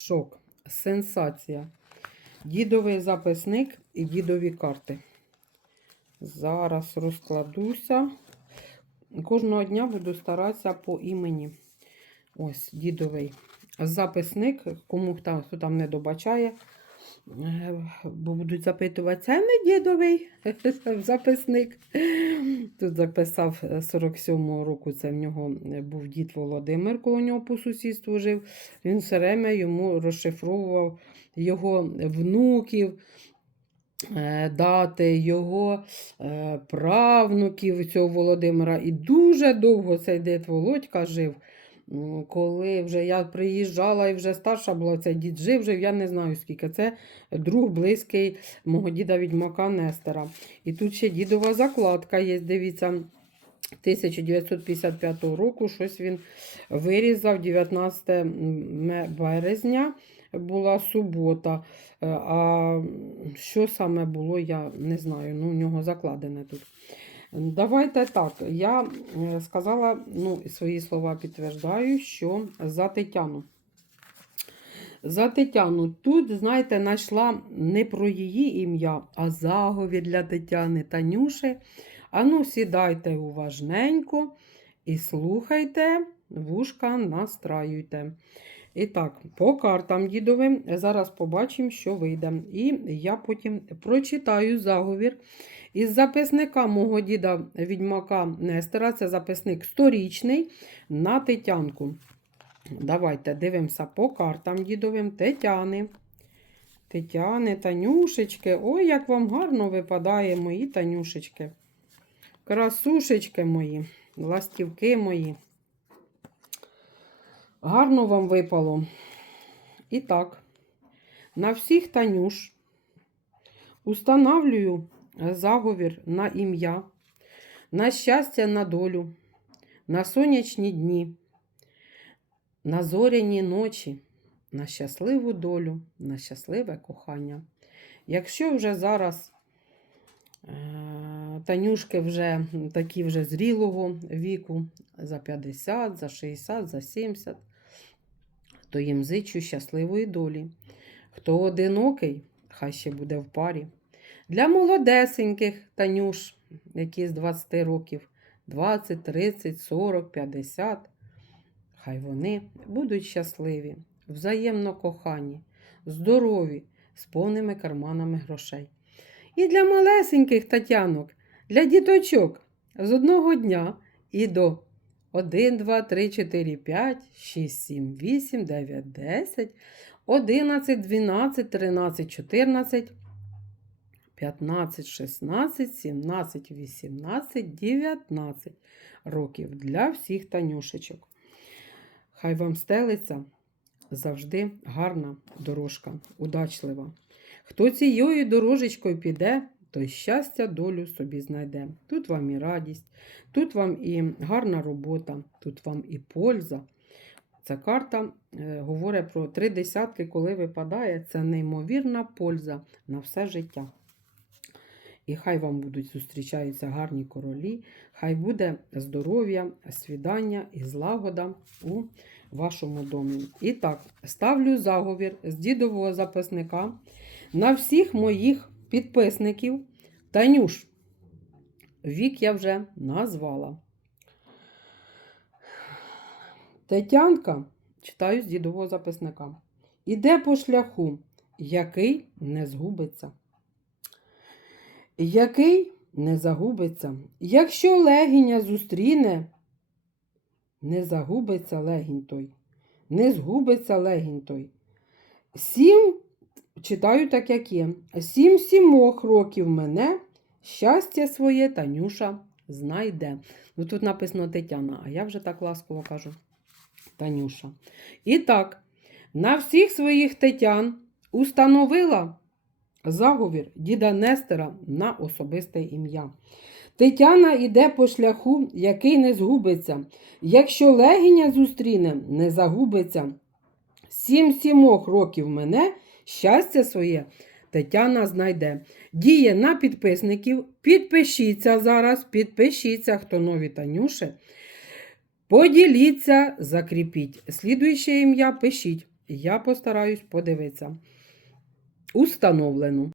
Шок, сенсація. Дідовий записник і дідові карти. Зараз розкладуся. Кожного дня буду старатися по імені. Ось дідовий записник. Кому хто там не добачає, бо будуть запитувати, це не дідовий записник. Тут записав е, 47-го року, це в нього е, був дід Володимир, коли у нього по сусідству жив. Він все время йому розшифровував його внуків, е, дати, його е, правнуків цього Володимира. І дуже довго цей дід Володька жив. Коли вже я приїжджала і вже старша була, цей дід жив, жив, я не знаю скільки. Це друг близький мого діда відьмака Нестера. І тут ще дідова закладка є, дивіться. 1955 року щось він вирізав 19 березня була субота. Е, А що саме було, я не знаю. Ну, у нього закладене тут. Давайте так. Я сказала, ну, свої слова підтверждаю, що за Тетяну. За Тетяну. Тут, знаєте, знайшла не про її ім'я, а заговір для Тетяни Танюши. Ану, сідайте уважненько і слухайте, вушка настраюйте. І так, по картам дідовим зараз побачимо, що вийде. І я потім прочитаю заговір із записника мого діда відьмака Нестера. Це записник сторічний на Тетянку. Давайте дивимося по картам дідовим Тетяни. Тетяни, Танюшечки. Ой, як вам гарно випадає мої Танюшечки. Красушечки мої, ластівки мої. Гарно вам випало. І так, на всіх Танюш устанавлюю заговір на ім'я, на щастя, на долю, на сонячні дні, на зоряні ночі, на щасливу долю, на щасливе кохання. Якщо вже зараз е, Танюшки вже такі вже зрілого віку, за 50, за 60, за 70, то їм зичу щасливої долі. Хто одинокий, хай ще буде в парі. Для молодесеньких Танюш, які з 20 років, 20, 30, 40, 50, хай вони будуть щасливі, взаємно кохані, здорові, з повними карманами грошей. І для малесеньких Тетянок, для діточок з одного дня і до 1, 2, 3, 4, 5, 6, 7, 8, 9, 10, 11, 12, 13, 14, 15, 16, 17, 18, 19 років для всіх танюшечок. Хай вам стелиться завжди гарна дорожка, удачлива. Хто цією дорожечкою піде, той щастя долю собі знайде. Тут вам і радість, тут вам і гарна робота, тут вам і польза. Ця карта е, говорить про три десятки, коли випадає, це неймовірна польза на все життя. І хай вам будуть зустрічаються гарні королі, хай буде здоров'я, свідання і злагода у вашому домі. І так, ставлю заговір з дідового записника на всіх моїх підписників. Танюш, вік я вже назвала. Тетянка, читаю з дідового записника, іде по шляху, який не згубиться. Який не загубиться. Якщо легіня зустріне, не загубиться легінь той, не згубиться легінь той. Сім, читаю так, як є, сім сімох років мене щастя своє Танюша знайде. Ну тут написано Тетяна, а я вже так ласково кажу Танюша. І так, на всіх своїх Тетян установила заговір діда Нестера на особисте ім'я. Тетяна іде по шляху, який не згубиться. Якщо легіня зустріне, не загубиться. Сім сімох років мене щастя своє Тетяна знайде. Діє на підписників. Підпишіться зараз, підпишіться, хто нові Танюши. Поділіться, закріпіть. Слідуюче ім'я пишіть. Я постараюсь подивитися. Установлено.